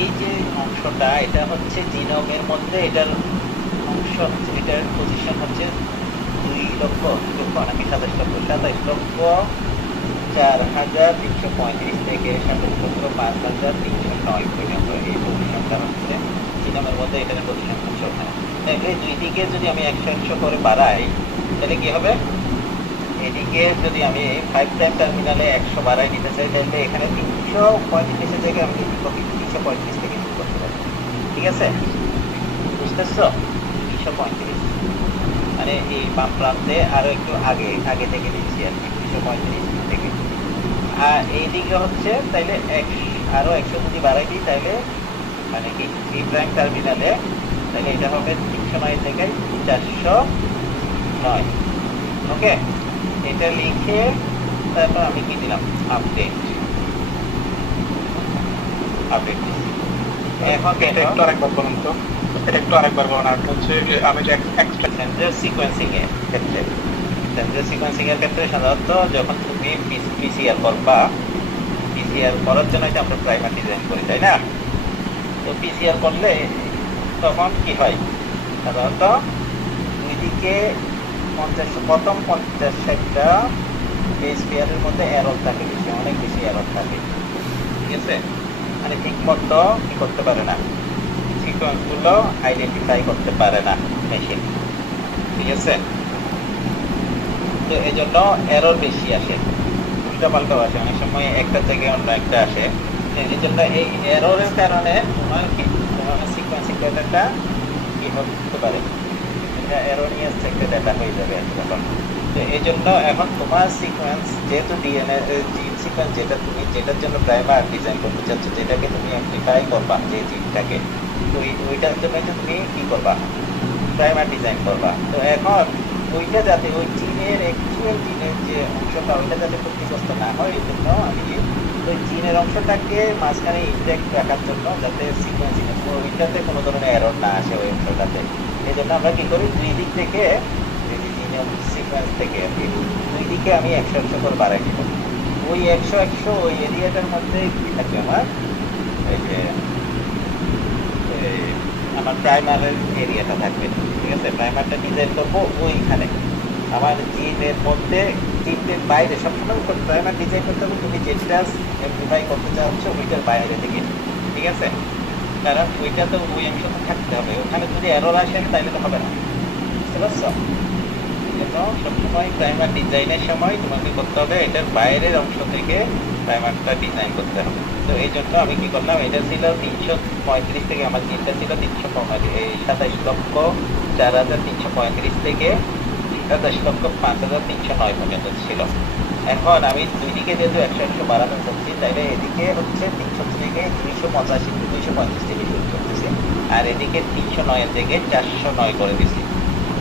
এই যে অংশটা এটা হচ্ছে জিনোমের মধ্যে এটার অংশ হচ্ছে, এটার পজিশন হচ্ছে 2 লক্ষ নাকি 27 লক্ষ 27,4,335 থেকে 27,5,309 পর্যন্ত এই পজিশনটা হচ্ছে জিনোমের মধ্যে, এটার পজিশন হচ্ছে ওখানে। তাহলে দুই দিকে যদি আমি 100 করে বাড়াই তাহলে কি হবে, এদিকে যদি আমি 5 টাইম টার্মিনালে 100 বাড়াই নিতে চাই তাহলে এখানে 335 জায়গায় আমি 335 থেকে শুরু করতে পারি। ঠিক আছে, বুঝতেছো? 335 মানে এই বাম প্রান্তে আরো একটু আগে আগে থেকে দিচ্ছি আর কি, 335 থেকে। আর এইদিকে হচ্ছে তাইলে আরো 100 যদি বাড়াই দিই তাহলে মানে কি এই প্রাইম টার্মিনালে তাহলে এটা হবে 309 থেকে 409। ওকে, এটা লিখে তারপর আমি কি দিলাম, আপডেট দিচ্ছি। এখন এটা একটু আরেকবার বলুন তো, এটা একটু আরেকবার বলুন। আর হচ্ছে আমি যে সেন্ট্রাল সিকোয়েন্সিং এর ক্ষেত্রে, সাধারণত যখন তুমি পিসিআর করবা, পিসিআর করার জন্য আমরা প্রাইমার ডিজাইন করি, তাই না? তো পিসিআর করলে তখন কি হয়, সাধারণত দুই দিকে প্রথম 50-60টা বেস মধ্যে এরর থাকে, অনেক বেশি এরর থাকে। ঠিক আছে, মানে ঠিক মতো কি করতে পারে না, সিকোয়েন্স গুলো আইডেন্টিফাই করতে পারে না মেশিন। ঠিক আছে, তো এই জন্য এরর বেশি আসে, উল্টা পাল্টাও আসে, অনেক সময় একটা থেকে অন্য একটা আসে। এই জন্য এই এররের কারণে তোমার সিকোয়েন্সিং ডাটাটা কি হতে পারে, এটা এরোনিয়াস একটা ডাটা হয়ে যাবে তখন। তো এই জন্য এখন তোমার সিকোয়েন্স যেহেতু ডিএনএ জিন সিকোয়েন্স যেটার জন্য প্রাইমার ডিজাইন করতে চাচ্ছ, যেটাকে তুমি অ্যাম্প্লিফাই করবা, যে জিনটাকে, ওইটার জন্য তুমি কি করবা, প্রাইমার ডিজাইন করবা। তো এখন ওইটা যাতে ওই জিনের অ্যাকচুয়াল জিনের যে অংশটা ওইটা যাতে ক্ষতিগ্রস্ত না হয়, এই জন্য আমি ওই জিনের অংশটাকে মাঝখানে ইনটেক্ট রাখার জন্য, যাতে সিকোয়েন্সিং ওইটাতে কোনো ধরনের এরর না আসে ওই অংশটাতে, এই জন্য আমরা কি করি, দুই দিক থেকে জিনের সিকোয়েন্স থেকে দুই দিকে আমি 100 করে বাড়াই দিব। ওই 100 ওই এরিয়াটার মধ্যে কি থাকবে আমার, এই যে আমার প্রাইমারের এরিয়াটা থাকবে। ঠিক আছে, প্রাইমারটা ডিজাইন করবো ওইখানে, আমার জিনের মধ্যে, জিনের বাইরে সবসময় প্রাইমার ডিজাইন করতে হবে তুমি যেটা অ্যাম্প্লিফাই করতে চাচ্ছ ওইটার বাইরে থেকে। ঠিক আছে, কারণ ওইটা তো ওই অংশটা থাকতে হবে, ওখানে যদি এরর আসে তাহলে তো হবে না। বুঝতে পারছো? জন্য সবসময় প্রাইমার ডিজাইনের সময় তোমাকে করতে হবে এটার বাইরের অংশ থেকে প্রাইমারটা ডিজাইন করতে হবে। তো এই জন্য আমি কি করলাম, এটা ছিল 335 থেকে, আমার জিনটা ছিল 27,4,335 থেকে 27,5,309 পর্যন্ত ছিল। এখন আমি দুই দিকে যেহেতু 100 বাড়ানো করছি, তাইলে এদিকে হচ্ছে 300 থেকে 285 235 থেকে শুরু করতেছি, আর এদিকে 309 থেকে 409 করে দিচ্ছি।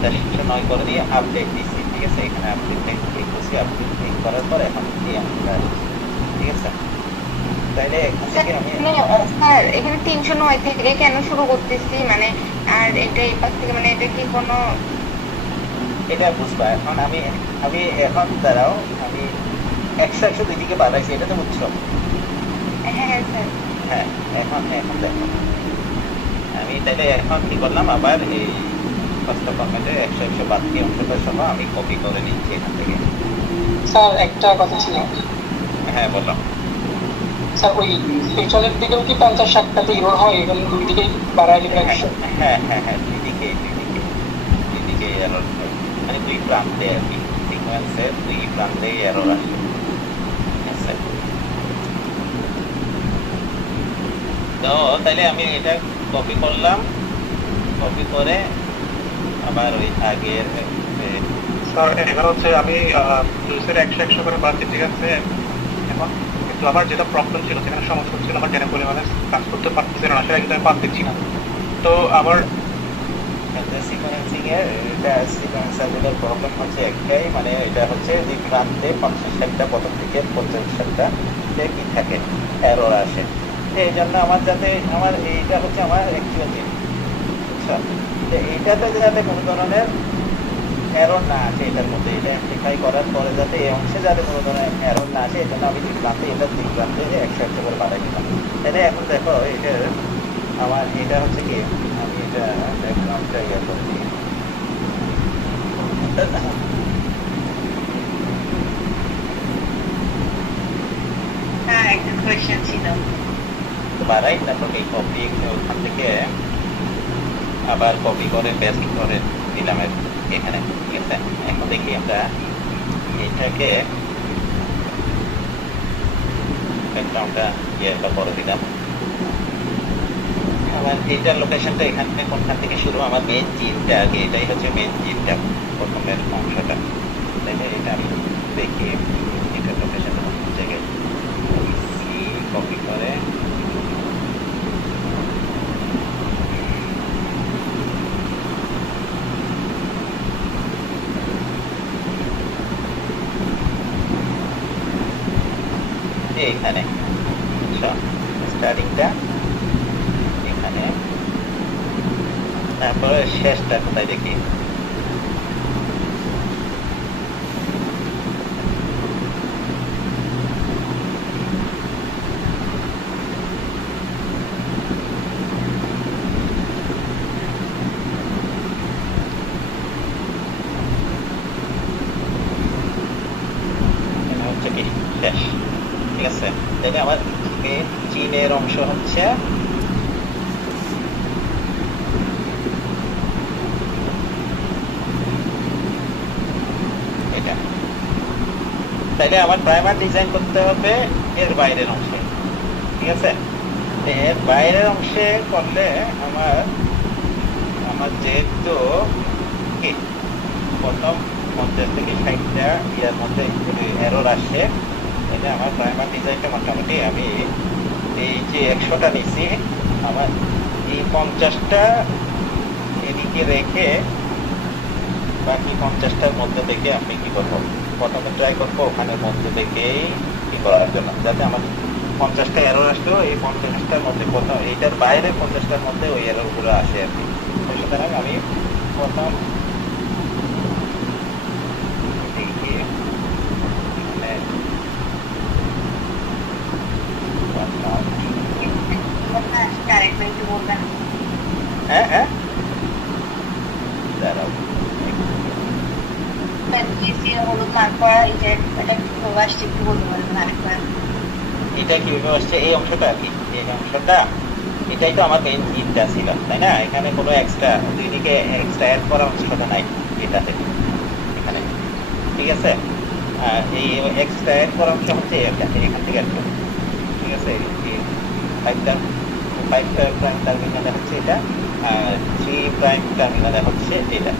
409 করে দিয়ে আপডেট দিচ্ছি। ঠিক আছে, এখানে আপডেট ক্লিক করছি, আপডেট ক্লিক করার পর এখন ঠিক আছে, তাইলে এখান থেকে আমি স্যার এখানে 309 থেকে কেন শুরু করতেছি, মানে আর এটা এই পাশ থেকে, মানে এটা কি কোনো, এটা বুঝবা এখন। আমি এখন দাঁড়াও, আমি 100 দুই দিকে বাড়াইছি, এটা তো বুঝছো? হ্যাঁ স্যার। হ্যাঁ, এখন দেখো আমি তাইলে এখন কি করলাম, আবার এই ফার্স্ট ফরম্যাটে 100 বাদ দিয়ে অংশটা সহ আমি কপি করে নিচ্ছি এখান থেকে। স্যার একটা কথা ছিল। হ্যাঁ বলো। স্যার ওই পেছনের দিকেও কি 50-60টাতে ইরোর হয়, এবং দুই দিকে বাড়াই দিলে 100? হ্যাঁ, দুই দিকে এরর হয়, মানে দুই প্রান্তে আর কি, সিকোয়েন্সের দুই প্রান্তে এরর আসে। তো তাইলে আমি এটা কপি করলাম, কপি করে আবার ওই আগের স্যার এবার হচ্ছে আমি 100 করে বাড়ছি। ঠিক আছে, এখন কিন্তু আমার যেটা প্রবলেম ছিল, সেখানে সমস্যা হচ্ছিল, আমার জেনে পরিমাণে কাজ করতে পারতেছি না, সেটা কিন্তু আমি পার দেখছি না। তো আবার সিকোয়েন্সিং এর এটা সিকোয়েন্সারগুলোর প্রবলেম হচ্ছে একটাই, মানে এটা হচ্ছে যে প্রান্তে 50-60টা প্রথম দিকে 50-60টা কি থাকে, এরর আসে। এই জন্য আমার যাতে আমার এইটা হচ্ছে আমার অ্যাকচুয়াল জিনিস, বুঝছো? এইটাতে যাতে কোনো ধরনের এরর না আসে এটার মধ্যে, এটা অ্যামপ্লিফাই করার পরে যাতে এই অংশে যাতে কোনো ধরনের এরর না আসে, এই জন্য আমি দুই প্রান্তে এটা দুই প্রান্তে 100 করে বাড়াই দিলাম। এটা এখন দেখো এটা আমার এটা হচ্ছে কি, আমি এটা ব্যাকগ্রাউন্ডটা ইয়ে করে দিই। একটা কোয়েশ্চেন ছিল বাড়াই, তারপর এই কপি ওখান থেকে আবার কপি করে পেস্ট করে দিলাম এখানে, ঠিক আছে। এখন দেখি আমরা এটাকে ব্যাকগ্রাউন্ডটা ইয়েটা করে দিলাম। আমার এটার লোকেশনটা এখানে কোনখান থেকে শুরু, আমার মেন জিনটা আগে, এটাই হচ্ছে মেন জিনটা, প্রথমের অংশটা। তাইলে এটা আমি দেখি এটার লোকেশনটা কোন জায়গায়, কপি করে এখানে স্টার্টিংটা এখানে, তারপরে শেষটা কোথায় দেখি, হচ্ছে কি শেষ, ঠিক আছে। তাহলে আমার চীনের অংশ হচ্ছে এটা। তাইলে আমার প্রাইমার ডিজাইন করতে হবে এর বাইরের অংশে, ঠিক আছে। এর বাইরের অংশে করলে আমার যেহেতু কি প্রথম 50 থেকে 60টা ইয়ার মধ্যে এরর আসে, এটা আমার প্রাইমার ডিজাইনটা মোটামুটি আমি এই যে 100টা নিছি, আমার এই 50টা এদিকে রেখে বাকি 50টার মধ্যে থেকে আমি কি করবো, প্রথমে ট্রাই করবো ওখানের মধ্যে থেকেই কি করার জন্য, যাতে আমার 50টা এরর আসলেও এই 50টার মধ্যে প্রথম, এইটার বাইরে 50টার মধ্যে ওই এরর গুলো আসে আর কি। সুতরাং আমি প্রথম হ্যাঁ হ্যাঁ দাঁড়াও, এটা কিভাবে আসছে এই অংশটা আর কি, এই অংশটা এটাই তো আমার মেইন জিনটা ছিল, তাই না। এখানে কোনো এক্সট্রা দুই দিকে এক্সট্রা অ্যাড করার অংশটা নাই এটাতে এখানে, ঠিক আছে। আর এই এক্সট্রা অ্যাড করার অংশ হচ্ছে এখান থেকে একটু, ঠিক আছে। 5 প্রাইম টার্মিনালে হচ্ছে এটা, আর 3 প্রাইম টার্মিনালে হচ্ছে এটা,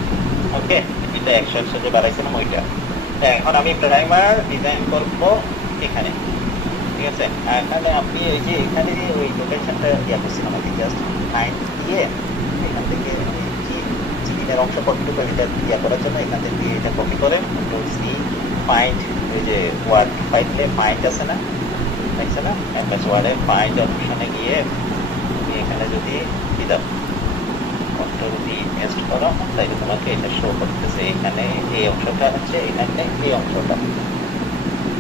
ওকে। এটা 100 যে বাড়াইছিলাম ওইটা। এখন আমি প্রাইমার ডিজাইন করবো এখানে, ঠিক আছে। এখানে আপনি ওই যে এখানে যে ওই লোকেশনটা ইয়া করছিলাম আর কি, জাস্ট 9 দিয়ে এখান থেকে জিনের অংশ কতটুকু এটা ইয়া করার জন্য এখান থেকে এটা কপি করে সি ফাইন্ড, ওই যে ওয়ার্ড ফাইলে ফাইন্ড আছে না, দেখছে না, এমএস ওয়ার্ডে ফাইন্ড অপশনে গিয়ে এখানে যদি দিলাম কন্ট্রোল ডি পেস্ট করো, তাইলে তোমাকে এটা শো করতেছে এখানে এই অংশটা হচ্ছে, এখানে এই অংশটা,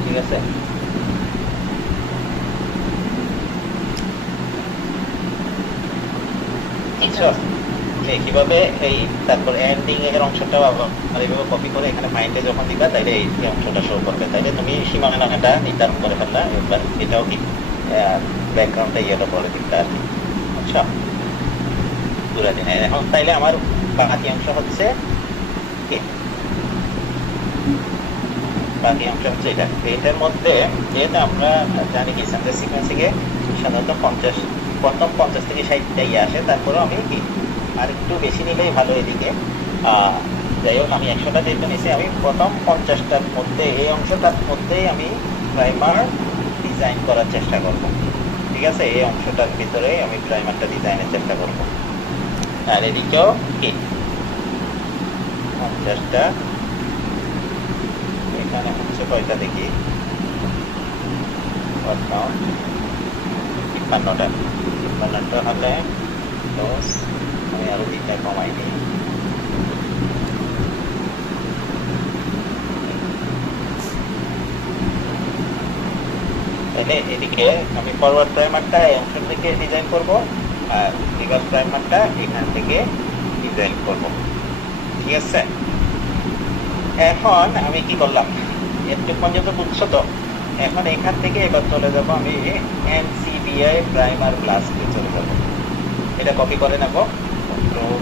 ঠিক আছে। কিভাবে এই তারপর এন্ডিং এর অংশটাও এইভাবে কপি করে এখানে ফাইন্ডে যখন দিবা তাইলে এই অংশটা শো করবে, তাইলে তুমি সীমানাটা নির্ধারণ করে ফেললা। এবার এটাও কি ব্যাকগ্রাউন্ডটা ইয়েটা বলে দিতে আর কি, আচ্ছা পুরা দিন। এখন তাইলে আমার বাকি অংশ হচ্ছে এটা। এটার মধ্যে যেহেতু আমরা জানি কি সেন্টার সিকোয়েন্সিংয়ে সাধারণত প্রথম 50 থেকে 60টা ইয়ে আসে, তারপরেও আমি কি আর একটু বেশি নিলেই ভালো এদিকে। যাই হোক আমি 100টা যেহেতু নিয়েছি, আমি প্রথম 50টার মধ্যে এই অংশটার মধ্যেই আমি প্রাইমার ডিজাইন করার চেষ্টা করব, ঠিক আছে। এই অংশটার ভিতরে আমি প্রাইমারটা ডিজাইনের চেষ্টা করব। আর এদিকেও কি 50টা, এখানে হচ্ছে কয়টা দেখি, 53টা হলে 10, আমি আরো 2টা কমাই নিই, তাহলে এদিকে আমি ফরওয়ার্ড প্রাইমারটা এই অংশ থেকে ডিজাইন করব, আর রিভার্স প্রাইমারটা এখান থেকে ডিজাইন করব। ঠিক আছে, এখন আমি কি করলাম, একটু পর্যন্ত বুঝছো তো? এখন এখান থেকে এবার চলে যাব আমি NCBI প্রাইমার ক্লাসে চলে যাব। এটা কপি করে নেব, কন্ট্রোল